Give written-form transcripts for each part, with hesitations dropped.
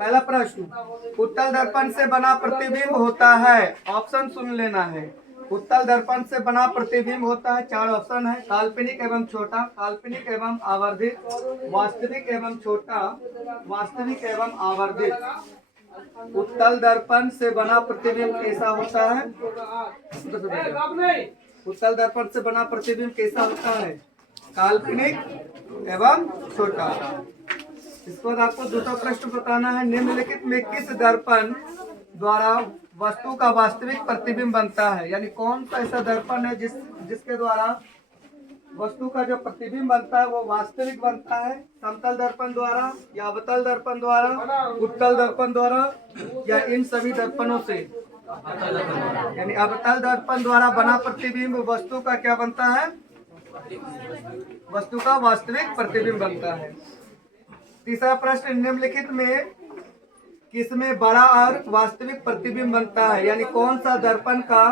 पहला प्रश्न, उत्तल दर्पण से बना प्रतिबिंब होता है, ऑप्शन सुन लेना है। उत्तल दर्पण से बना प्रतिबिंब होता है, 4 ऑप्शन है। काल्पनिक एवं छोटा, काल्पनिक एवं आवर्धित, वास्तविक एवं छोटा, वास्तविक एवं आवर्धित। उत्तल दर्पण से बना प्रतिबिंब कैसा होता है? उत्तल दर्पण से बना प्रतिबिंब कैसा होता है? काल्पनिक एवं छोटा। इसके बाद आपको दूसरा प्रश्न बताना है, निम्नलिखित में किस दर्पण द्वारा वस्तु का वास्तविक प्रतिबिंब बनता है? यानी कौन सा ऐसा दर्पण है जिसके द्वारा वस्तु का जो प्रतिबिंब बनता है वो वास्तविक बनता है? समतल दर्पण द्वारा या अवतल दर्पण द्वारा, उत्तल दर्पण द्वारा, या इन सभी दर्पणों से? यानी अवतल दर्पण द्वारा बना प्रतिबिंब वस्तु का क्या बनता है? वस्तु का वास्तविक प्रतिबिंब बनता है। तीसरा प्रश्न, निम्नलिखित में किसमें बड़ा और वास्तविक प्रतिबिंब बनता है? यानी कौन सा दर्पण का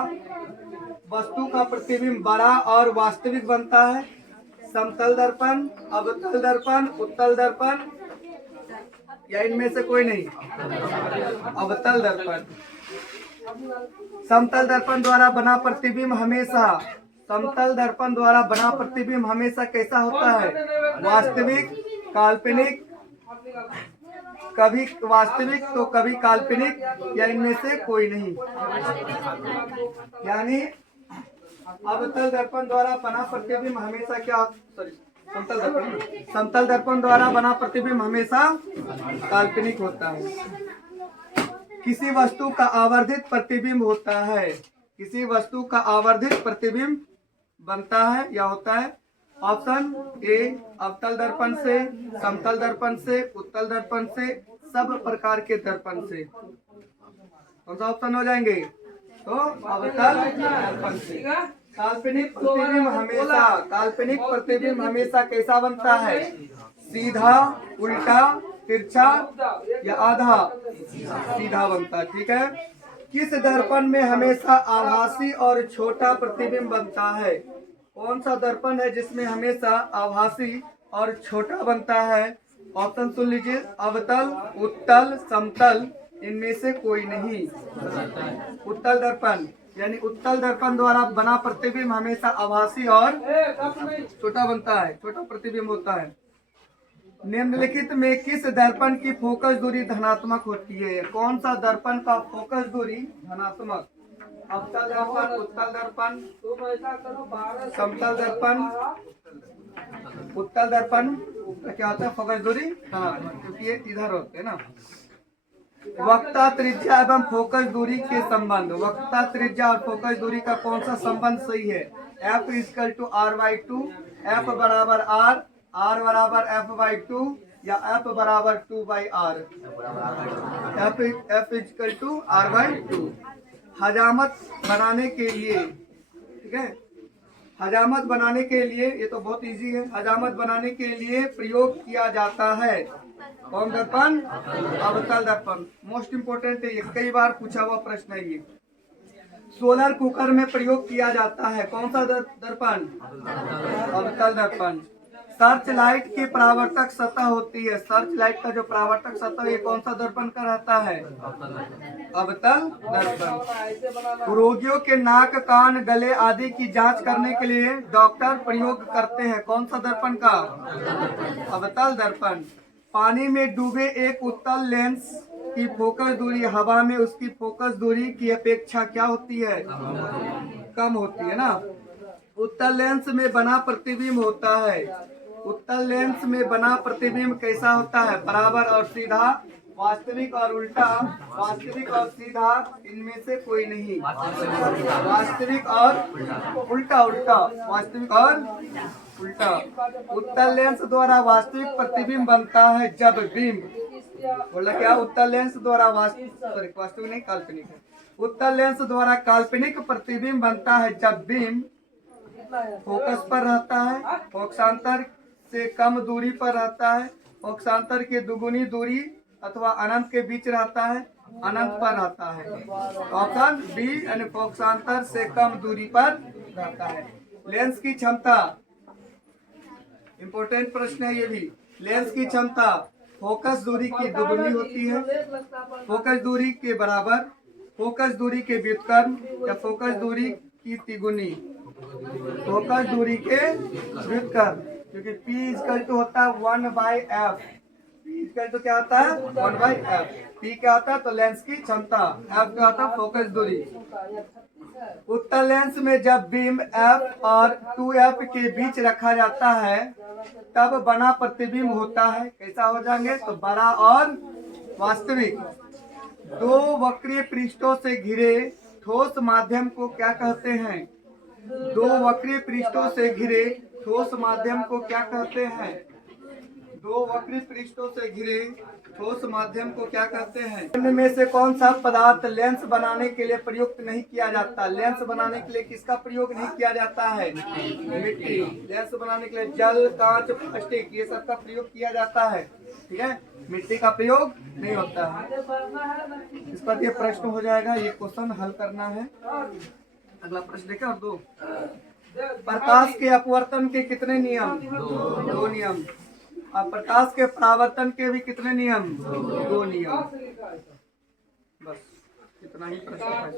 वस्तु का प्रतिबिंब बड़ा और वास्तविक बनता है? समतल दर्पण, अवतल दर्पण, उत्तल दर्पण, या इनमें से कोई नहीं? अवतल दर्पण। समतल दर्पण द्वारा बना प्रतिबिंब हमेशा, समतल दर्पण द्वारा बना प्रतिबिंब हमेशा कैसा होता है? वास्तविक, काल्पनिक, कभी वास्तविक तो कभी काल्पनिक, या इनमें से कोई नहीं? यानी अवतल दर्पण द्वारा बना प्रतिबिंब हमेशा क्या, समतल दर्पण द्वारा बना प्रतिबिंब हमेशा काल्पनिक होता है। किसी वस्तु का आवर्धित प्रतिबिंब होता है, किसी वस्तु का आवर्धित प्रतिबिंब बनता है या होता है? ऑप्शन ए, अवतल दर्पण से, समतल दर्पण से, उत्तल दर्पण से, सब प्रकार के दर्पण से। कौन सा ऑप्शन हो जाएंगे? तो अवतल दर्पण से। काल्पनिक प्रतिबिंब हमेशा, काल्पनिक प्रतिबिंब हमेशा कैसा बनता है? सीधा, उल्टा, तिरछा, या आधा? सीधा बनता है। ठीक है। किस दर्पण में हमेशा आभासी और छोटा प्रतिबिंब बनता है? कौन सा दर्पण है जिसमें हमेशा आभासी और छोटा बनता है? ऑप्शन सुन लीजिए, अवतल, उत्तल, समतल, इनमें से कोई नहीं। उत्तल दर्पण, यानी उत्तल दर्पण द्वारा बना प्रतिबिंब हमेशा आभासी और छोटा बनता है, छोटा प्रतिबिंब होता है। निम्नलिखित में किस दर्पण की फोकस दूरी धनात्मक होती है? कौन सा दर्पण का फोकस दूरी धनात्मक? अवतल दर्पण, उत्तल दर्पण, समतल दर्पण, उत्तल दर्पण का क्या होता है? फोकस दूरी धनात्मक, क्योंकि ये इधर होते हैं ना। वक्रता त्रिज्या एवं फोकस दूरी के संबंध, वक्रता त्रिज्या और फोकस दूरी का कौन सा संबंध सही है? F equal to r/2, F बराबर r, r बराबर f/2, या F बराबर 2/r? F equal to r/2। हजामत बनाने के लिए, ठीक है, हजामत बनाने के लिए, ये तो बहुत इजी है, हजामत बनाने के लिए प्रयोग किया जाता है कौन दर्पण? अवतल दर्पण। मोस्ट इंपोर्टेंट है ये, कई बार पूछा हुआ प्रश्न है ये। सोलर कुकर में प्रयोग किया जाता है कौन सा दर्पण? अवतल दर्पण। सर्च लाइट की परावर्तक सतह होती है, सर्च लाइट का जो परावर्तक सतह, ये कौन सा दर्पण का रहता है? अवतल दर्पण। रोगियों के नाक, कान, गले आदि की जांच करने के लिए डॉक्टर प्रयोग करते हैं कौन सा दर्पण का? अवतल दर्पण। पानी में डूबे एक उत्तल लेंस की फोकस दूरी हवा में उसकी फोकस दूरी की अपेक्षा क्या होती है? कम होती है ना। उत्तल लेंस में बना प्रतिबिंब होता है, उत्तल लेंस में बना प्रतिबिंब कैसा होता है? बराबर और सीधा, वास्तविक और उल्टा, वास्तविक और सीधा, इनमें से कोई नहीं। वास्तविक और उल्टा, उल्टा, वास्तविक और उल्टा। उत्तल लेंस द्वारा वास्तविक प्रतिबिंब बनता है जब बिंब, बोला क्या? उत्तल लेंस द्वारा वास्तविक नहीं, काल्पनिक है। उत्तल लेंस द्वारा काल्पनिक प्रतिबिंब बनता है जब बिंब फोकस पर रहता है, फोकसांतर से कम दूरी पर रहता है, फोकसांतर के दुगुनी दूरी अथवा अनंत के बीच रहता है, अनंत पर रहता है। ऑप्शन बी, यानी फोकसांतर से कम दूरी पर रहता है। लेंस की क्षमता, इंपोर्टेंट प्रश्न है ये भी। लेंस की क्षमता फोकस दूरी की दुगुनी होती है, फोकस दूरी के बराबर, फोकस दूरी के व्युत्क्रम या फोकस दूरी की तिगुनी, फोकस दूरी के व्युत्क्रम। क्योंकि P इक्वल टू होता है 1/f, P इक्वल टू क्या होता है 1/f। P क्या होता है तो लेंस की क्षमता, F क्या होता है फोकस दूरी। उत्तल लेंस में जब बीम F और 2F के बीच रखा जाता है तब बना प्रतिबिंब होता है। कैसा हो जाएंगे तो बड़ा और वास्तविक। दो वक्रीय पृष्ठों से घिरे ठोस माध्यम को क्या कहते हैं? दो वक्रीय पृष्ठों से घिरे ठोस माध्यम को क्या कहते हैं? दो वक्रीय पृष्ठों से घिरे ठोस माध्यम को क्या कहते हैं? इनमें में से कौन सा पदार्थ लेंस बनाने के लिए प्रयुक्त नहीं किया जाता? लेंस बनाने के लिए किसका प्रयोग नहीं किया जाता है? मिट्टी। लेंस बनाने के लिए जल, कांच, प्लास्टिक ये सब का प्रयोग किया जाता है। ठीक है, मिट्टी का प्रयोग नहीं होता है। इस पर ये प्रश्न हो जाएगा, ये क्वेश्चन हल करना है। अगला प्रश्न देखें। और दो, प्रकाश के अपवर्तन के कितने नियम? दो नियम। और प्रकाश के परावर्तन के भी कितने नियम? दो नियम। बस इतना ही प्रश्न है।